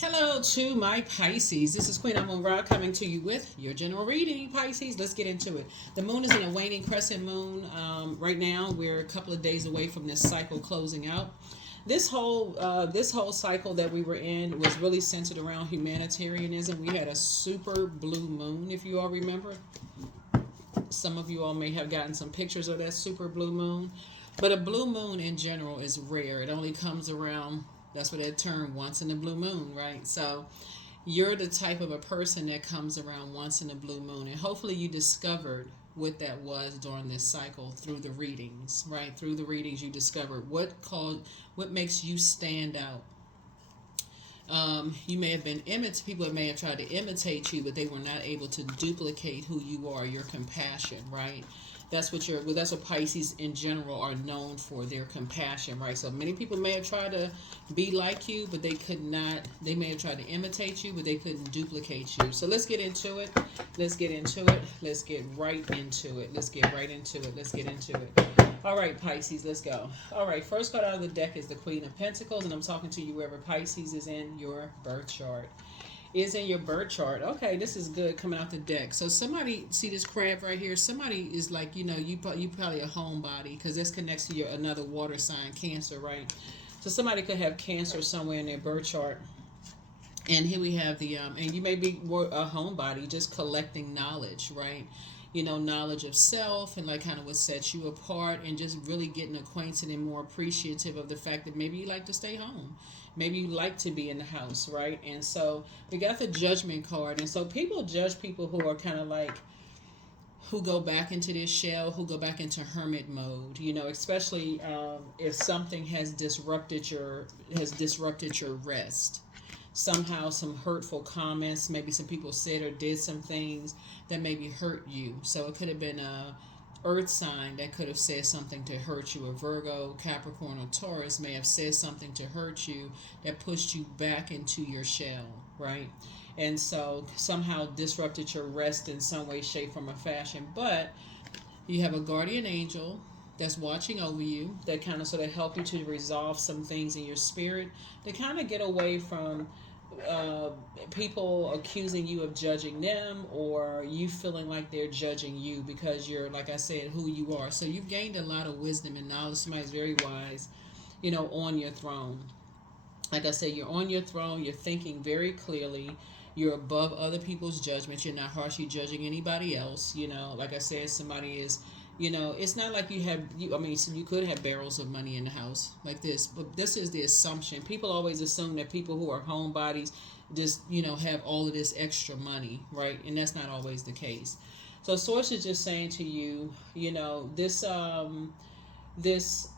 Hello to my Pisces. This is Queen Amun Ra coming to you with your general reading, Pisces. Let's get into it. The moon is in a waning crescent moon. Right now, we're a couple of days away from this cycle closing out. This whole cycle that we were in was really centered around humanitarianism. We had a super blue moon, if you all remember. Some of you all may have gotten some pictures of that super blue moon. But a blue moon in general is rare. It only comes around, that's what that term, once in a blue moon, right? So you're the type of a person that comes around once in a blue moon. And hopefully you discovered what that was during this cycle through the readings, right? Through the readings you discovered what makes you stand out. You may have been people that may have tried to imitate you, but they were not able to duplicate who you are, your compassion, right? That's what Pisces in general are known for, their compassion, right? So many people may have tried to be like you, but they could not. They may have tried to imitate you, but they couldn't duplicate you. So let's get into it. Let's get into it. Let's get right into it. Let's get right into it. Let's get into it. All right, Pisces, let's go. All right, first card out of the deck is the Queen of Pentacles, and I'm talking to you wherever Pisces is in your birth chart. Is in your birth chart. Okay, this is good coming out the deck. So somebody, see this crab right here? Somebody is like, you probably a homebody, because this connects to your another water sign, Cancer, right? So somebody could have Cancer somewhere in their birth chart. And here we have and you may be a homebody, just collecting knowledge, right? Knowledge of self and like kind of what sets you apart, and just really getting acquainted and more appreciative of the fact that maybe you like to stay home. Maybe you like to be in the house, right? And so we got the Judgment card. And so people judge people who are kind of like, who go back into this shell, who go back into hermit mode, especially if something has disrupted your rest. Somehow some hurtful comments, maybe some people said or did some things that maybe hurt you. So it could have been a earth sign that could have said something to hurt you. A Virgo, Capricorn, or Taurus may have said something to hurt you that pushed you back into your shell, right? And so somehow disrupted your rest in some way, shape, form, or fashion. But you have a guardian angel that's watching over you, that kind of sort of help you to resolve some things in your spirit, to kind of get away from people accusing you of judging them, or you feeling like they're judging you because you're, like I said, who you are. So you've gained a lot of wisdom and knowledge. Somebody's very wise, on your throne. Like I said, you're on your throne. You're thinking very clearly. You're above other people's judgments. You're not harshly judging anybody else. Like I said, somebody is, it's not like so you could have barrels of money in the house like this, but this is the assumption. People always assume that people who are homebodies just, have all of this extra money, right? And that's not always the case. So Source is just saying to you, this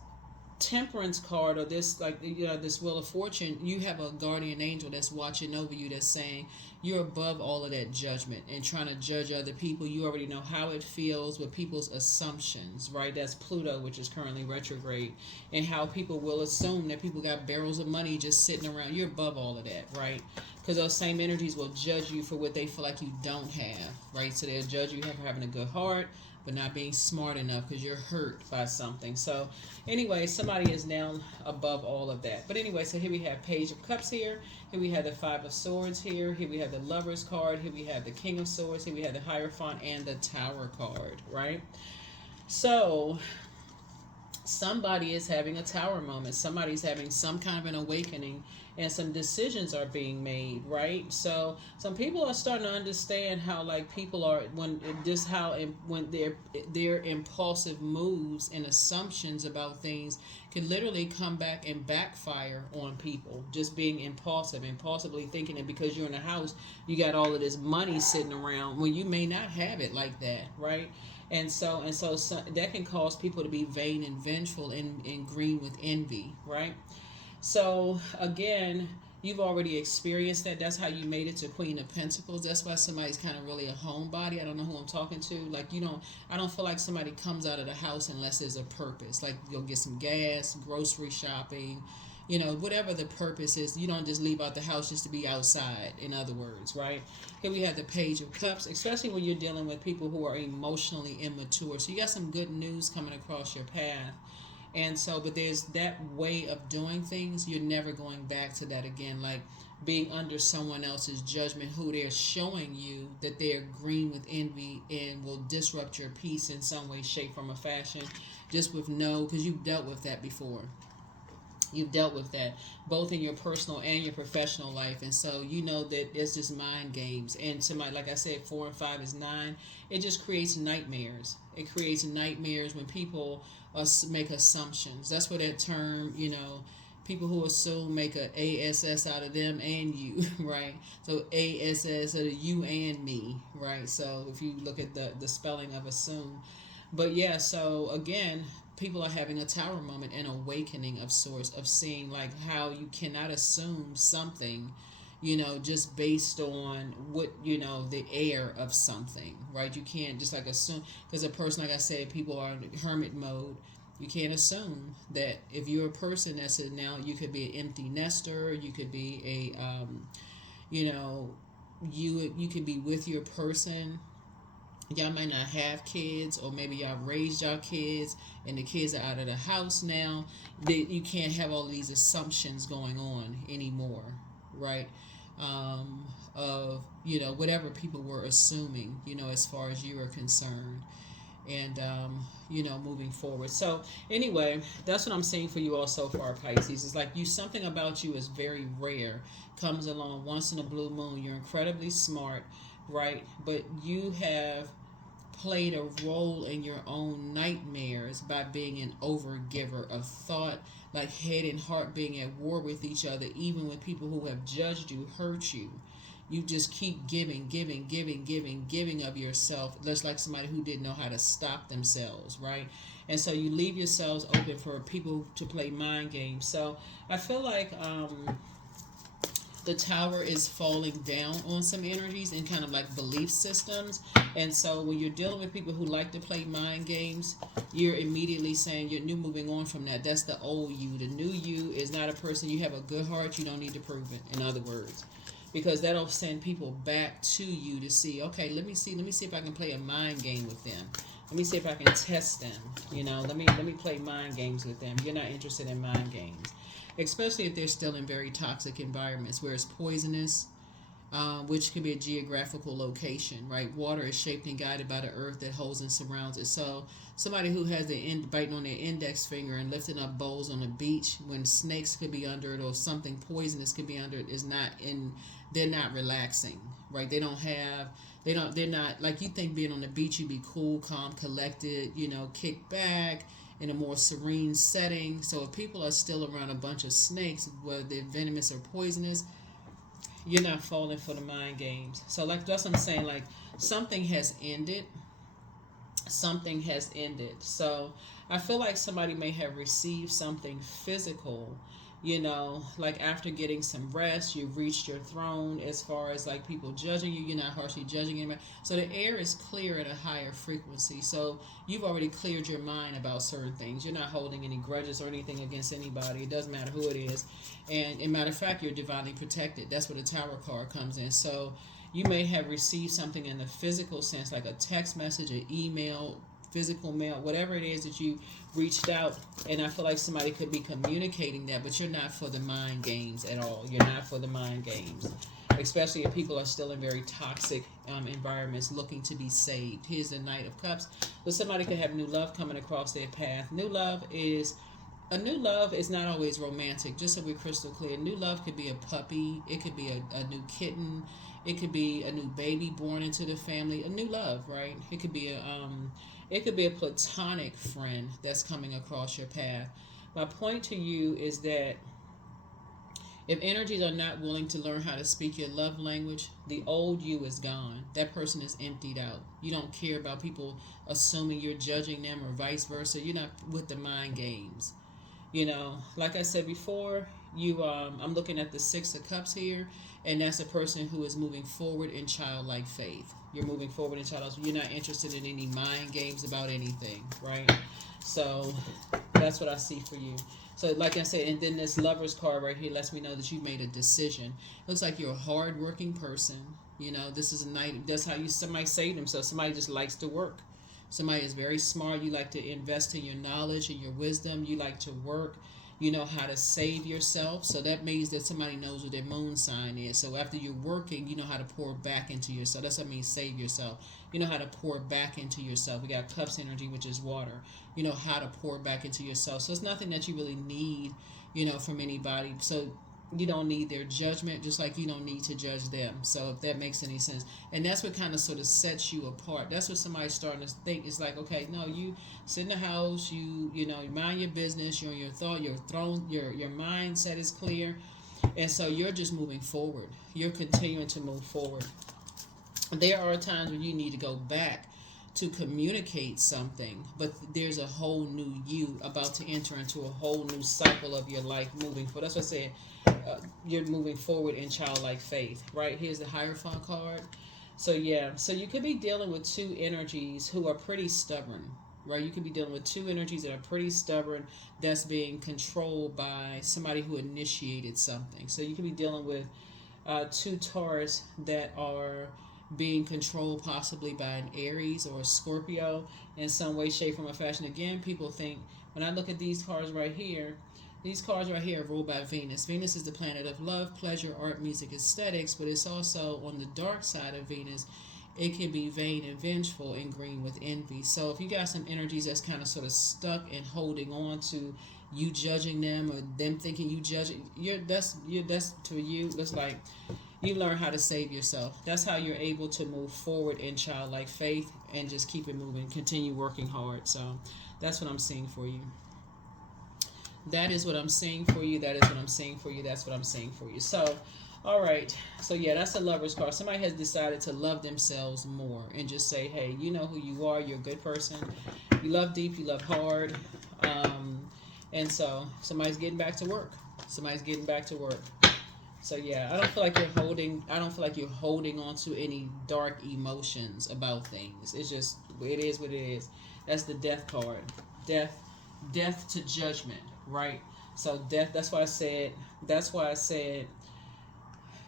Temperance card, or this, like, this Wheel of Fortune, you have a guardian angel that's watching over you, that's saying you're above all of that judgment and trying to judge other people. You already know how it feels with people's assumptions, right? That's Pluto, which is currently retrograde, and how people will assume that people got barrels of money just sitting around. You're above all of that, right? Because those same energies will judge you for what they feel like you don't have, right? So they'll judge you for having a good heart, but not being smart enough because you're hurt by something. So anyway, somebody is now above all of that. But anyway, so here we have Page of Cups here. Here we have the Five of Swords here. Here we have the Lover's card. Here we have the King of Swords. Here we have the Hierophant and the Tower card, right? So somebody is having a tower moment. Somebody's having some kind of an awakening, and some decisions are being made, right? So some people are starting to understand how, like, people are, when their impulsive moves and assumptions about things can literally come back and backfire on people. Just being impulsively thinking that because you're in a house, you got all of this money sitting around when you may not have it like that, right? And so that can cause people to be vain and vengeful and green with envy, right? So again, you've already experienced that. That's how you made it to Queen of Pentacles. That's why somebody's kind of really a homebody. I don't know who I'm talking to. Like, I don't feel like somebody comes out of the house unless there's a purpose. Like, you'll get some gas, grocery shopping, whatever the purpose is. You don't just leave out the house just to be outside, in other words, right? Here we have the Page of Cups, especially when you're dealing with people who are emotionally immature. So you got some good news coming across your path. And so, but there's that way of doing things, you're never going back to that again. Like being under someone else's judgment, who they're showing you that they're green with envy and will disrupt your peace in some way, shape, form, or fashion, just with no, because you've dealt with that before. You've dealt with that both in your personal and your professional life, and so you know that it's just mind games. And somebody, like I said, 4 and 5 is 9. It just creates nightmares. It creates nightmares when people make assumptions. That's what that term, people who assume make a ASS out of them and you, right? So ASS out of you and me, right? So if you look at the spelling of assume. But yeah, so again, people are having a tower moment, an awakening of sorts, of seeing like how you cannot assume something, just based on what, the air of something, right? You can't just like assume, because a person, like I said, people are in hermit mode. You can't assume that if you're a person that's now, you could be an empty nester, you could be a, you could be with your person. Y'all might not have kids, or maybe y'all raised y'all kids and the kids are out of the house now. You can't have all these assumptions going on anymore, right? Of whatever people were assuming, as far as you are concerned, and moving forward. So anyway, that's what I'm saying for you all so far, Pisces. It's like something about you is very rare, comes along once in a blue moon. You're incredibly smart, right? But you have played a role in your own nightmares by being an overgiver of thought, like head and heart being at war with each other, even when people who have judged you hurt you. You just keep giving of yourself, just like somebody who didn't know how to stop themselves, right? And so you leave yourselves open for people to play mind games. So I feel like the tower is falling down on some energies and kind of like belief systems. And so when you're dealing with people who like to play mind games, you're immediately saying you're moving on from that. That's the old you. The new you is not a person. You have a good heart. You don't need to prove it, in other words, because that'll send people back to you to see, okay, let me see if I can play a mind game with them. Let me see if I can test them. Let me play mind games with them. You're not interested in mind games, especially if they're still in very toxic environments where it's poisonous, which can be a geographical location, right? Water is shaped and guided by the earth that holds and surrounds it. So somebody who has biting on their index finger and lifting up bowls on the beach when snakes could be under it or something poisonous could be under it is not in. They're not relaxing, right? They're not like you think being on the beach, you'd be cool, calm, collected, kick back in a more serene setting. So if people are still around a bunch of snakes, whether they're venomous or poisonous, you're not falling for the mind games. So like that's what I'm saying, like something has ended. Something has ended. So I feel like somebody may have received something physical, like after getting some rest, you've reached your throne as far as like people judging you. You're not harshly judging anybody. So the air is clear at a higher frequency. So you've already cleared your mind about certain things. You're not holding any grudges or anything against anybody. It doesn't matter who it is. And in matter of fact, you're divinely protected. That's where the Tower card comes in. So you may have received something in the physical sense, like a text message, an email, physical mail, whatever it is that you reached out, and I feel like somebody could be communicating that, but you're not for the mind games at all. You're not for the mind games, especially if people are still in very toxic environments looking to be saved. Here's the Knight of Cups. But somebody could have new love coming across their path. New love is not always romantic, just so we're crystal clear. New love could be a puppy, it could be a new kitten, it could be a new baby born into the family. A new love, right? It could be a platonic friend that's coming across your path. My point to you is that if energies are not willing to learn how to speak your love language, the old you is gone. That person is emptied out. You don't care about people assuming you're judging them or vice versa. You're not with the mind games. Like I said before, I'm looking at the Six of Cups here, and that's a person who is moving forward in childlike faith. You're moving forward in childlike. You're not interested in any mind games about anything, right? So that's what I see for you. So like I said, and then this Lover's card right here lets me know that you made a decision. Looks like you're a hard-working person. This is a night. That's how somebody say themselves. Somebody just likes to work. Somebody is very smart. You like to invest in your knowledge and your wisdom. You like to work. You know how to save yourself. So that means that somebody knows what their moon sign is. So after you're working, you know how to pour back into yourself. That's what I mean, save yourself. You know how to pour back into yourself. We got cups energy, which is water. You know how to pour back into yourself. So it's nothing that you really need, from anybody. So you don't need their judgment, just like you don't need to judge them. So if that makes any sense. And that's what kind of sort of sets you apart. That's what somebody's starting to think. It's like, okay, no, you sit in the house, you mind your business, you're on your thought, your mindset is clear. And so you're just moving forward. You're continuing to move forward. There are times when you need to go back to communicate something, but there's a whole new you about to enter into a whole new cycle of your life moving forward. That's what I said. You're moving forward in childlike faith, right? Here's the Hierophant card. So yeah, so you could be dealing with two energies who are pretty stubborn, right? You could be dealing with two energies that are pretty stubborn, that's being controlled by somebody who initiated something. So you could be dealing with two Taurus that are being controlled possibly by an Aries or a Scorpio in some way, shape, form, or fashion. Again, people think, when I look at these cards right here, these cards right here are ruled by Venus. Venus is the planet of love, pleasure, art, music, aesthetics, but it's also on the dark side of Venus. It can be vain and vengeful and green with envy. So if you got some energies that's kind of sort of stuck and holding on to you judging them or them thinking you judge, that's to you. That's like you learn how to save yourself. That's how you're able to move forward in childlike faith and just keep it moving. Continue working hard. So that's what I'm seeing for you. That is what I'm seeing for you. That is what I'm seeing for you. That's what I'm seeing for you. So, all right. So, yeah, that's a Lover's card. Somebody has decided to love themselves more and just say, hey, you know who you are. You're a good person. You love deep. You love hard. And so somebody's getting back to work. Somebody's getting back to work. So, yeah, I don't feel like you're holding on to any dark emotions about things. It's just, it is what it is. That's the Death card. Death to judgment, right? So death, that's why I said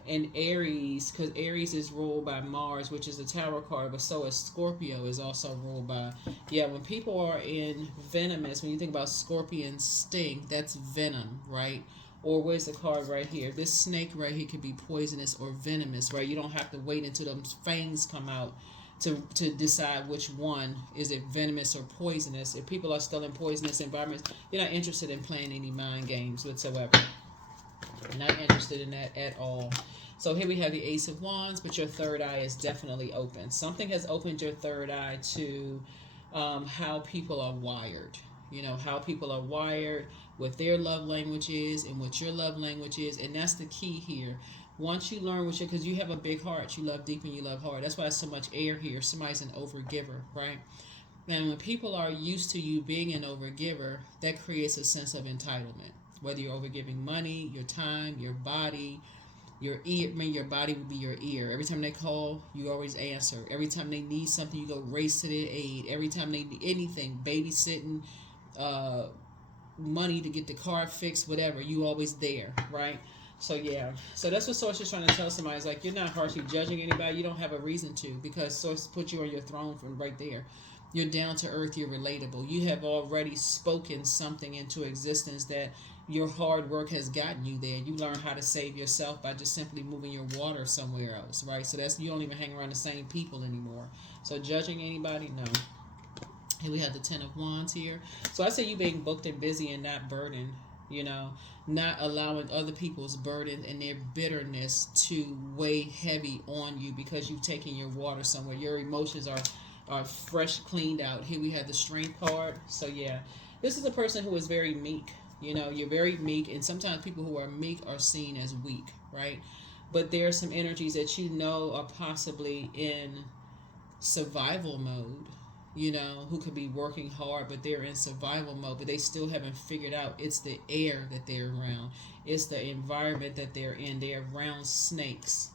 in Aries, because Aries is ruled by Mars, which is the Tower card, but so is Scorpio is also ruled by, when people are in venomous, when you think about scorpion sting, that's venom, right? Or where's the card right here? This snake right here could be poisonous or venomous, right? You don't have to wait until those fangs come out to decide which one, is it venomous or poisonous. If people are still in poisonous environments, you're not interested in playing any mind games whatsoever. You're not interested in that at all. So here we have the Ace of Wands, but your third eye is definitely open. Something has opened your third eye to how people are wired. How people are wired, what their love language is and what your love language is. And that's the key here. Once you learn because you have a big heart, you love deep and you love hard. That's why there's so much air here. Somebody's an overgiver, right? And when people are used to you being an overgiver, that creates a sense of entitlement. Whether you're overgiving money, your time, your body, your ear. Your body would be your ear. Every time they call, you always answer. Every time they need something, you go race to their aid. Every time they need anything, babysitting, money to get the car fixed, whatever, you always there, right? So so that's what Source is trying to tell somebody. It's like, you're not harshly judging anybody. You don't have a reason to, because Source put you on your throne from right there. You're down to earth. You're relatable. You have already spoken something into existence that your hard work has gotten you there. You learn how to save yourself by just simply moving your water somewhere else, right? So you don't even hang around the same people anymore. So judging anybody, no. Here we have the Ten of Wands here. So I say you being booked and busy and not burdened, not allowing other people's burden and their bitterness to weigh heavy on you because you've taken your water somewhere. Your emotions are fresh, cleaned out. Here we have the Strength card. So this is a person who is very meek. You're very meek, and sometimes people who are meek are seen as weak, right? But there are some energies that are possibly in survival mode, who could be working hard, but they're in survival mode, but they still haven't figured out it's the air that they're around. It's the environment that they're in. They're around snakes.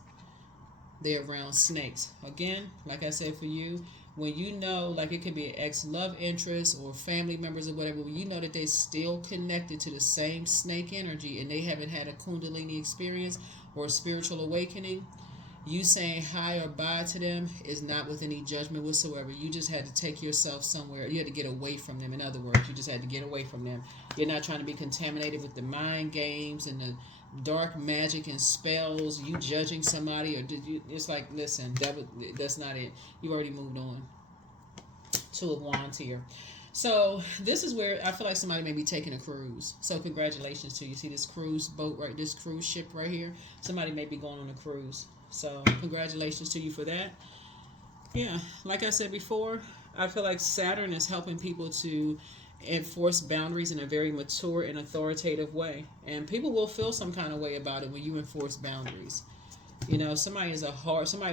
Again, like I said for you, when like it could be an ex-love interest or family members or whatever, when you know that they're still connected to the same snake energy and they haven't had a Kundalini experience or a spiritual awakening, You saying hi or bye to them is not with any judgment whatsoever. You just had to take yourself somewhere. You had to get away from them. In other words, you just had to get away from them. You're not trying to be contaminated with the mind games and the dark magic and spells. You judging somebody, or did you? It's like, listen, that's not it. You already moved on. Two of Wands here. So this is where I feel like somebody may be taking a cruise. So congratulations to you. See this cruise boat right, this cruise ship right here. Somebody may be going on a cruise. So congratulations to you for that. Yeah, like I said before, I feel like Saturn is helping people to enforce boundaries in a very mature and authoritative way. And people will feel some kind of way about it when you enforce boundaries. You know, somebody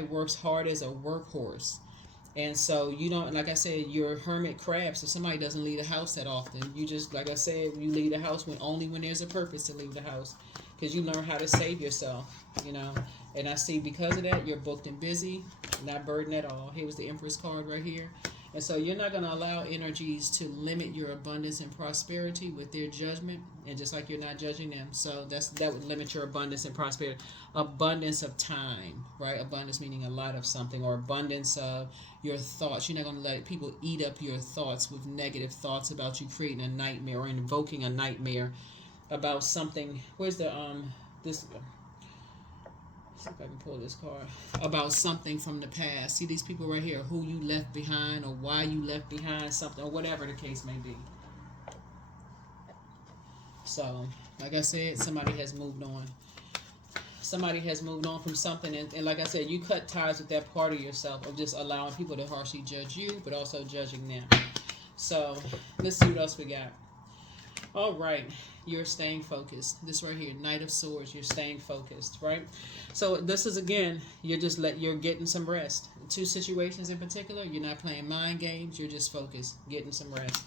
works hard as a workhorse. And so you don't, like I said, you're a hermit crab. So somebody doesn't leave the house that often. You just, like I said, you leave the house only when there's a purpose to leave the house, because you learn how to save yourself. You know, and I see because of that you're booked and busy, not burdened at all. Here was the Empress card right here. And so you're not going to allow energies to limit your abundance and prosperity with their judgment, and just like you're not judging them. So that would limit your abundance and prosperity. Abundance of time, right? Abundance meaning a lot of something, or abundance of your thoughts. You're not going to let people eat up your thoughts with negative thoughts about you creating a nightmare or invoking a nightmare about something. Where's the this? See if I can pull this card about something from the past. See these people right here, who you left behind or why you left behind something, or whatever the case may be. So, like I said, somebody has moved on. Somebody has moved on from something, and like I said, you cut ties with that part of yourself of just allowing people to harshly judge you, but also judging them. So, let's see what else we got. All right, you're staying focused. This right here, Knight of Swords, you're staying focused, right? So this is, again, you're getting some rest. Two situations in particular, you're not playing mind games, you're just focused, getting some rest.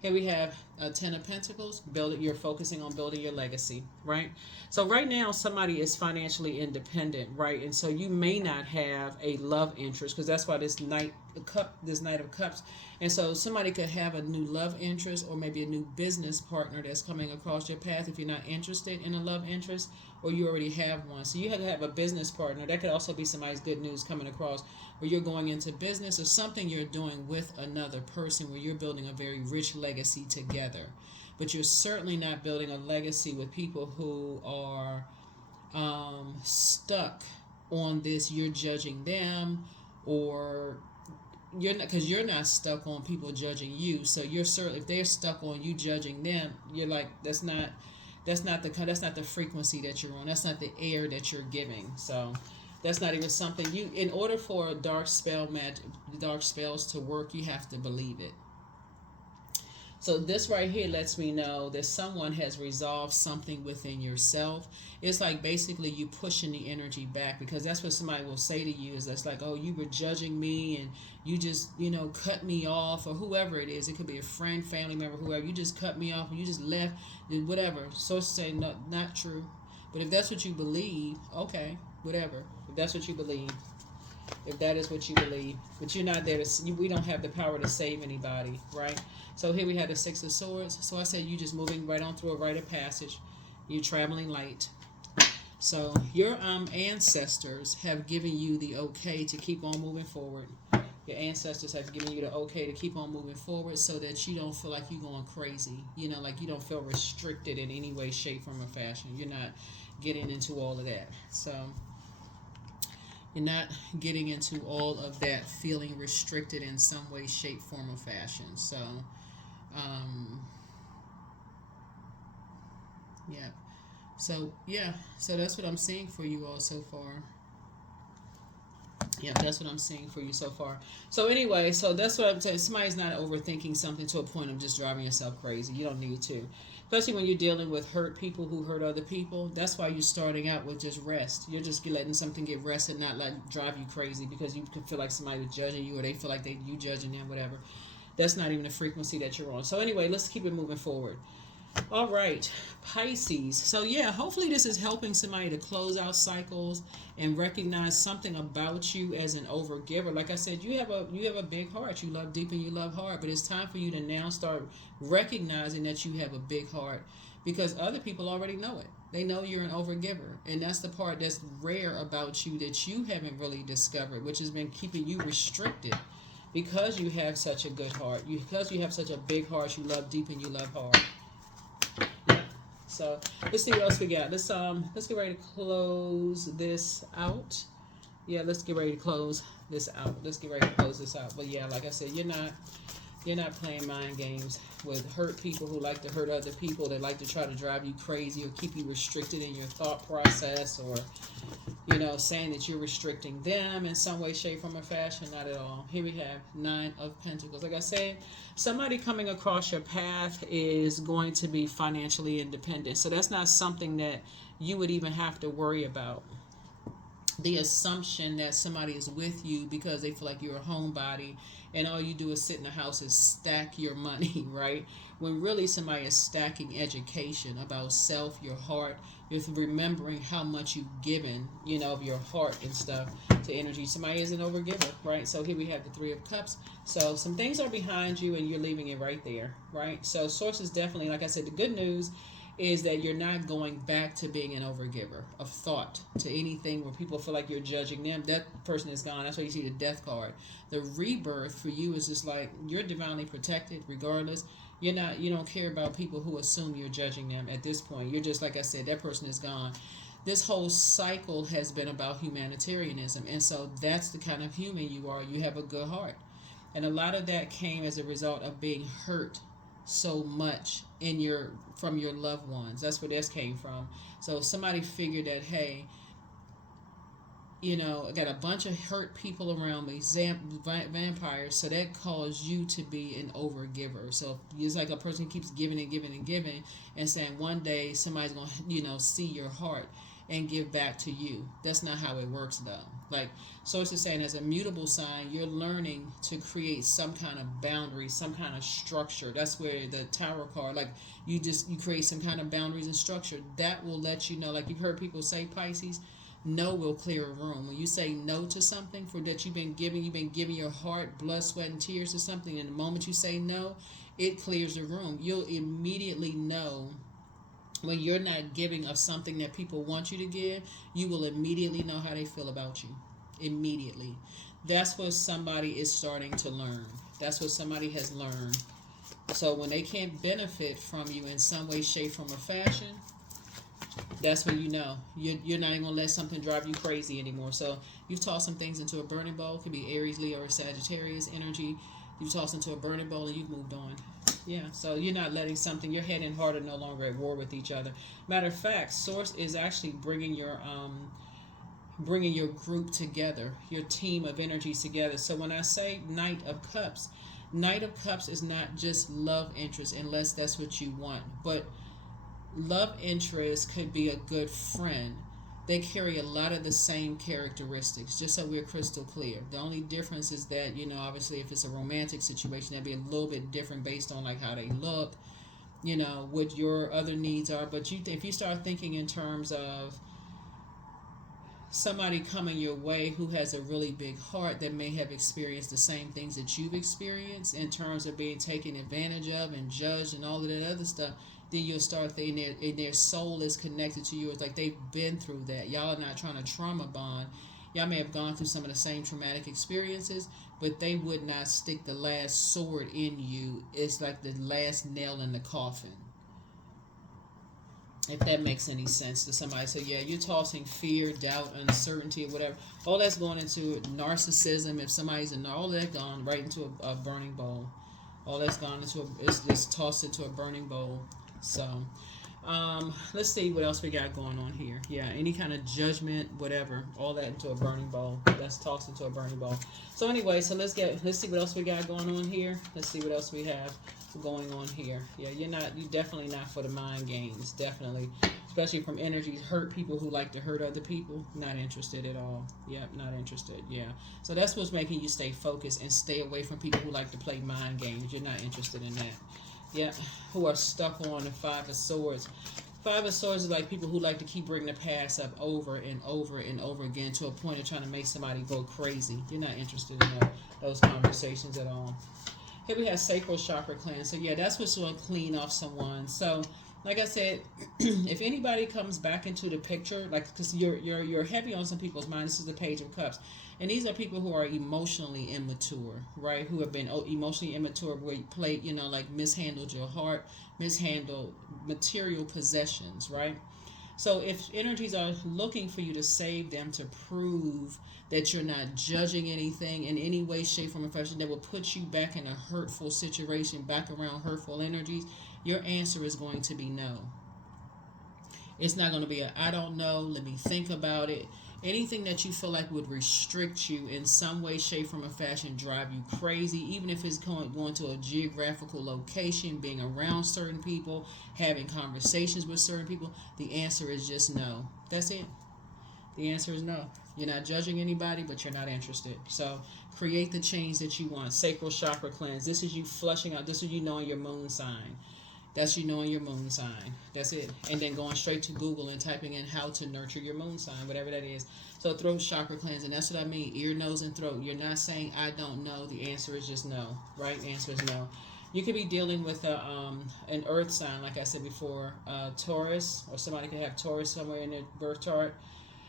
Here we have a Ten of Pentacles. You're focusing on building your legacy, right? So right now, somebody is financially independent, right? And so you may not have a love interest, because that's why this Knight of Cups. And so somebody could have a new love interest, or maybe a new business partner that's coming across your path if you're not interested in a love interest, or you already have one. So you have to have a business partner. That could also be somebody's good news coming across, where you're going into business or something you're doing with another person, where you're building a very rich legacy together. But you're certainly not building a legacy with people who are stuck on this. You're judging them, or you're not, because you're not stuck on people judging you. So you're certainly, if they're stuck on you judging them, you're like, that's not the frequency that you're on. That's not the air that you're giving. So that's not even something in order for dark spells to work, you have to believe it. So this right here lets me know that someone has resolved something within yourself. It's like basically you pushing the energy back, because that's what somebody will say to you, is that's like, oh, you were judging me and you just, cut me off, or whoever it is. It could be a friend, family member, whoever. You just cut me off and you just left, whatever. So say, no, not true. But if that's what you believe, okay, whatever. If that's what you believe, if that is what you believe, but you're not there to, we don't have the power to save anybody, right? So here we have the Six of Swords. So I said, you just moving right on through a rite of passage. You're traveling light. So your ancestors have given you the okay to keep on moving forward. Your ancestors have given you the okay to keep on moving forward, so that you don't feel like you're going crazy. Like you don't feel restricted in any way, shape, form, or fashion. You're not getting into all of that. So you're not getting into all of that, feeling restricted in some way, shape, form, or fashion. So, yeah. So, yeah. So that's what I'm seeing for you all so far. Yeah, that's what I'm seeing for you so far. So anyway, so that's what I'm saying. Somebody's not overthinking something to a point of just driving yourself crazy. You don't need to. Especially when you're dealing with hurt people who hurt other people. That's why you're starting out with just rest. You're just letting something get rest and not drive you crazy, because you can feel like somebody was judging you, or they feel like you judging them, whatever. That's not even the frequency that you're on. So anyway, let's keep it moving forward. All right, Pisces. So yeah, hopefully this is helping somebody to close out cycles and recognize something about you as an overgiver. Like I said, you have a big heart. You love deep and you love hard, but it's time for you to now start recognizing that you have a big heart, because other people already know it. They know you're an overgiver, and that's the part that's rare about you that you haven't really discovered, which has been keeping you restricted because you have such a good heart. Because you have such a big heart, you love deep and you love hard. Yeah. So let's see what else we got. Let's get ready to close this out. Yeah, let's get ready to close this out. Let's get ready to close this out. But yeah, like I said, you're not playing mind games with hurt people who like to hurt other people. They like to try to drive you crazy or keep you restricted in your thought process, or saying that you're restricting them in some way, shape, form, or fashion. Not at all. Here we have 9 of Pentacles. Like I said, somebody coming across your path is going to be financially independent. So that's not something that you would even have to worry about. The assumption that somebody is with you because they feel like you're a homebody and all you do is sit in the house and stack your money, right? When really somebody is stacking education about self, your heart, you're remembering how much you've given, of your heart and stuff to energy. Somebody is an overgiver, right? So here we have the 3 of Cups. So some things are behind you and you're leaving it right there, right? So source is definitely, like I said, the good news is that you're not going back to being an overgiver of thought to anything where people feel like you're judging them. That person is gone. That's why you see the Death card. The rebirth for you is just like you're divinely protected regardless. You don't care about people who assume you're judging them at this point. You're just, like I said, that person is gone. This whole cycle has been about humanitarianism, and so that's the kind of human you are. You have a good heart, and a lot of that came as a result of being hurt so much from your loved ones. That's where this came from. So somebody figured that, hey, I got a bunch of hurt people around me, vampires, so that caused you to be an overgiver. So it's like a person who keeps giving and giving and giving and saying one day somebody's going to, see your heart and give back to you. That's not how it works, though. Like Source is saying, as a mutable sign, you're learning to create some kind of boundary, some kind of structure. That's where the Tower card, like you create some kind of boundaries and structure that will let you know. Like you've heard people say, Pisces, no will clear a room. When you say no to something for that you've been giving your heart, blood, sweat, and tears to something, and the moment you say no, it clears the room. You'll immediately know. When you're not giving of something that people want you to give, you will immediately know how they feel about you. Immediately. That's what somebody is starting to learn. That's what somebody has learned. So when they can't benefit from you in some way, shape, form, or fashion, that's when you know. You're not even going to let something drive you crazy anymore. So you've tossed some things into a burning bowl. It could be Aries, Leo, or Sagittarius energy. You've tossed into a burning bowl and you've moved on. Yeah, so you're not letting something, your head and heart are no longer at war with each other. Matter of fact, Source is actually bringing your group together, your team of energies together. So when I say Knight of Cups is not just love interest, unless that's what you want, but love interest could be a good friend. They carry a lot of the same characteristics, just so we're crystal clear. The only difference is that, obviously if it's a romantic situation, that'd be a little bit different based on like how they look, what your other needs are. But if you start thinking in terms of somebody coming your way who has a really big heart that may have experienced the same things that you've experienced in terms of being taken advantage of and judged and all of that other stuff, then you'll start thinking their soul is connected to yours. Like they've been through that. Y'all are not trying to trauma bond. Y'all may have gone through some of the same traumatic experiences, but they would not stick the last sword in you. It's like the last nail in the coffin. If that makes any sense to somebody. So yeah, you're tossing fear, doubt, uncertainty, or whatever. All that's going into narcissism. If somebody's all that gone right into a burning bowl. All that's gone into it's tossed into a burning bowl. So let's see what else we got going on here. Yeah, any kind of judgment, whatever, all that into a burning bowl. That's tossed into a burning bowl. So anyway, so let's see what else we got going on here. Let's see what else we have going on here. Yeah, you're definitely not for the mind games. Definitely. Especially from energies, hurt people who like to hurt other people. Not interested at all. Yep, not interested. Yeah. So that's what's making you stay focused and stay away from people who like to play mind games. You're not interested in that. Yeah, who are stuck on the 5 of Swords. 5 of Swords is like people who like to keep bringing the past up over and over and over again to a point of trying to make somebody go crazy. You're not interested in those conversations at all. Here we have sacral chakra cleanse. So yeah, that's what's going to clean off someone. So Like I said, if anybody comes back into the picture, like because you're heavy on some people's mind. This is the Page of Cups, and these are people who are emotionally immature, right? Who have been emotionally immature, where you play, like mishandled your heart, mishandled material possessions, right? So if energies are looking for you to save them, to prove that you're not judging anything in any way, shape, form, or fashion that will put you back in a hurtful situation, back around hurtful energies, your answer is going to be no. It's not going to be a I don't know, let me think about it. Anything that you feel like would restrict you in some way, shape, form, or fashion, drive you crazy, even if it's going to a geographical location, being around certain people, having conversations with certain people, the answer is just no. That's it. The answer is no. You're not judging anybody, but you're not interested. So create the change that you want. Sacral chakra cleanse. This is you flushing out. This is you knowing your moon sign. That's you knowing your moon sign. That's it. And then going straight to Google and typing in how to nurture your moon sign, whatever that is. So throat chakra cleanse, and that's what I mean. Ear, nose, and throat. You're not saying I don't know. The answer is just no. Right? The answer is no. You could be dealing with an earth sign, like I said before, Taurus, or somebody could have Taurus somewhere in their birth chart.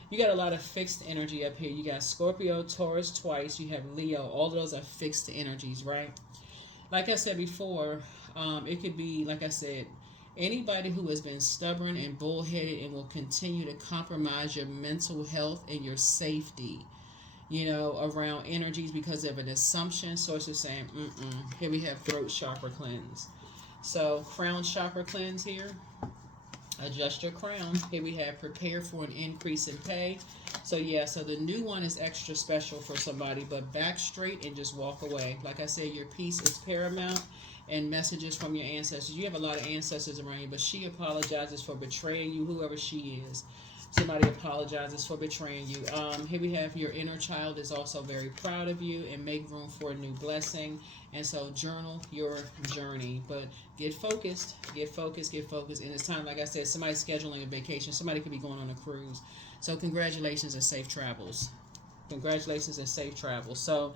You got a lot of fixed energy up here. You got Scorpio, Taurus twice. You have Leo. All of those are fixed energies, right? Like I said before, it could be, like I said, anybody who has been stubborn and bullheaded and will continue to compromise your mental health and your safety, around energies because of an assumption. Sources saying, Here we have throat chakra cleanse. So, crown chakra cleanse here. Adjust your crown. Here we have prepare for an increase in pay. So so the new one is extra special for somebody, but back straight and just walk away. Like I said, your peace is paramount, and messages from your ancestors. You have a lot of ancestors around you, but she apologizes for betraying you, whoever she is. Somebody apologizes for betraying you. Here we have your inner child is also very proud of you, and make room for a new blessing. And so journal your journey, but get focused, get focused, get focused. And it's time, like I said, somebody's scheduling a vacation. Somebody could be going on a cruise. So congratulations and safe travels. Congratulations and safe travels. So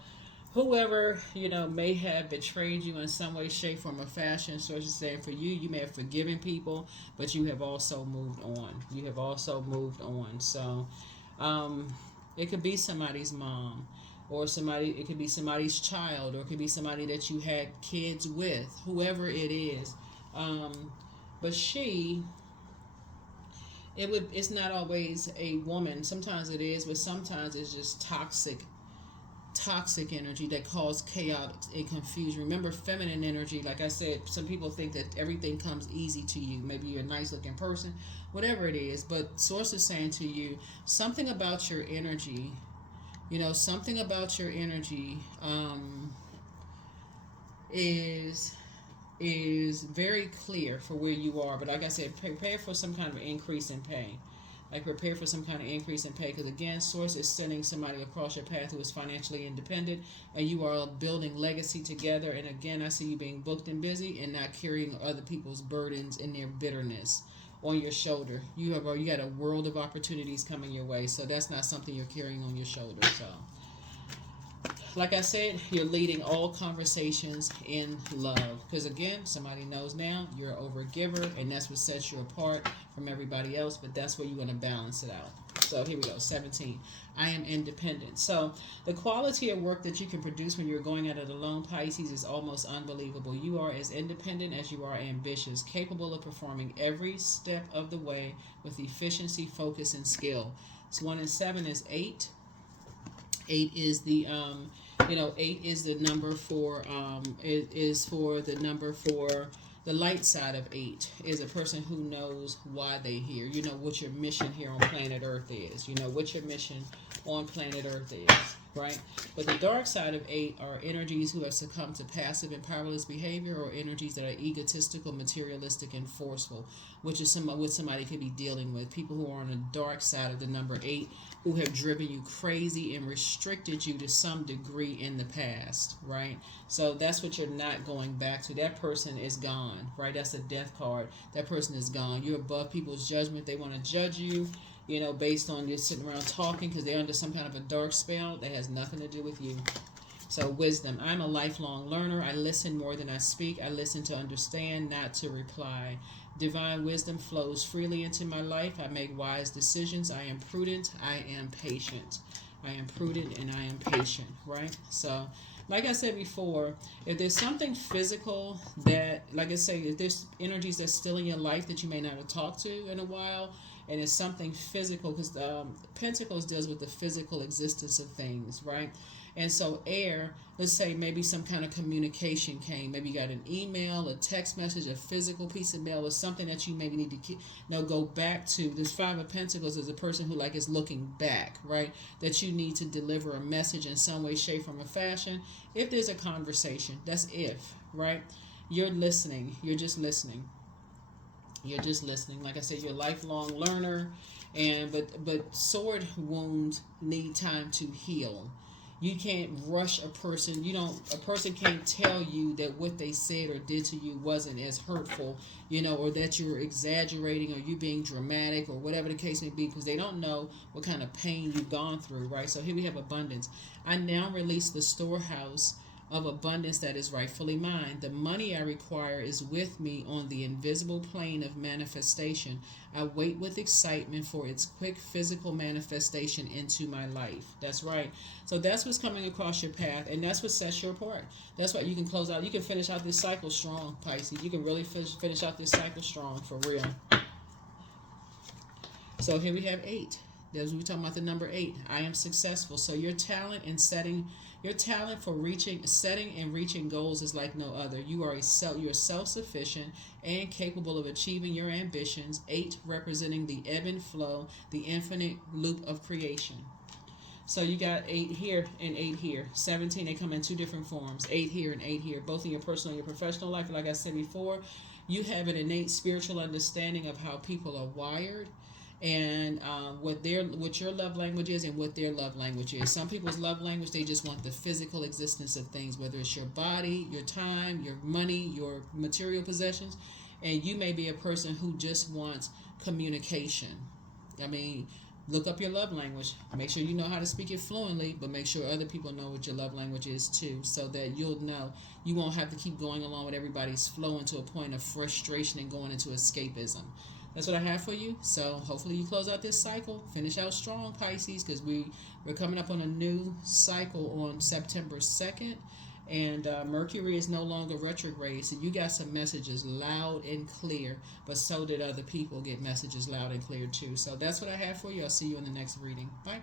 whoever, may have betrayed you in some way, shape, form, or fashion, so it's saying for you, you may have forgiven people, but you have also moved on. You have also moved on. So it could be somebody's mom, or it could be somebody's child, or it could be somebody that you had kids with, whoever it is. But it's not always a woman. Sometimes it is, but sometimes it's just toxic energy that cause chaos and confusion. Remember, feminine energy, like I said, some people think that everything comes easy to you. Maybe you're a nice looking person, whatever it is, but source is saying to you something about your energy, something about your energy is very clear for where you are. But like I said, prepare for some kind of increase in pay. Like prepare for some kind of increase in pay, because again, source is sending somebody across your path who is financially independent, and you are building legacy together. And again, I see you being booked and busy and not carrying other people's burdens and their bitterness on your shoulder. You got a world of opportunities coming your way, so that's not something you're carrying on your shoulder. So like I said, you're leading all conversations in love. Because again, somebody knows now you're an overgiver, and that's what sets you apart from everybody else. But that's where you're going to balance it out. So here we go, 17. I am independent. So the quality of work that you can produce when you're going at it alone, Pisces, is almost unbelievable. You are as independent as you are ambitious, capable of performing every step of the way with efficiency, focus, and skill. So 1 and 7 is 8. 8 is the 8 is the number for the light side of 8 is a person who knows why they're here. You know what your mission here on planet Earth is. You know what your mission on planet Earth is, right? But the dark side of 8 are energies who have succumbed to passive and powerless behavior, or energies that are egotistical, materialistic, and forceful, which is what somebody could be dealing with. People who are on the dark side of the number 8, who have driven you crazy and restricted you to some degree in the past, right? So that's what you're not going back to. That person is gone, right? That's a death card. That person is gone. You're above people's judgment. They want to judge you, based on you sitting around talking because they're under some kind of a dark spell that has nothing to do with you. So wisdom. I'm a lifelong learner. I listen more than I speak. I listen to understand, not to reply. Divine wisdom flows freely into my life. I make wise decisions. I am prudent. I am patient. I am prudent and I am patient, right? So, like I said before, if there's something physical that, like I say, if there's energies that's still in your life that you may not have talked to in a while, and it's something physical, because Pentacles deals with the physical existence of things, right? And so air, let's say maybe some kind of communication came. Maybe you got an email, a text message, a physical piece of mail, or something that you maybe need to go back to. This Five of Pentacles is a person who like is looking back, right? That you need to deliver a message in some way, shape, form, or fashion. If there's a conversation, that's if, right? You're listening. You're just listening. You're just listening. Like I said, you're a lifelong learner, and but sword wounds need time to heal. You can't rush a person. A person can't tell you that what they said or did to you wasn't as hurtful, or that you're exaggerating or you being dramatic or whatever the case may be, because they don't know what kind of pain you've gone through, right? So here we have abundance. I now release the storehouse of abundance that is rightfully mine. The money I require is with me on the invisible plane of manifestation. I wait with excitement for its quick physical manifestation into my life. That's right. So that's what's coming across your path, and that's what sets you apart. That's what you can close out. You can finish out this cycle strong, Pisces. You can really finish out this cycle strong, for real. So here we have 8. We're talking about the number 8. I am successful. So your talent for setting and reaching goals is like no other. You're self-sufficient and capable of achieving your ambitions. 8 representing the ebb and flow, the infinite loop of creation. So you got 8 here and 8 here. 17, they come in 2 different forms. 8 here and 8 here, both in your personal and your professional life. Like I said before, you have an innate spiritual understanding of how people are wired, and what your love language is and what their love language is. Some people's love language, they just want the physical existence of things, whether it's your body, your time, your money, your material possessions. And you may be a person who just wants communication. I mean, look up your love language. Make sure you know how to speak it fluently, but make sure other people know what your love language is too, so that you'll know. You won't have to keep going along with everybody's flow into a point of frustration and going into escapism. That's what I have for you. So hopefully you close out this cycle. Finish out strong, Pisces, because we're coming up on a new cycle on September 2nd. And Mercury is no longer retrograde. So you got some messages loud and clear. But so did other people get messages loud and clear too. So that's what I have for you. I'll see you in the next reading. Bye.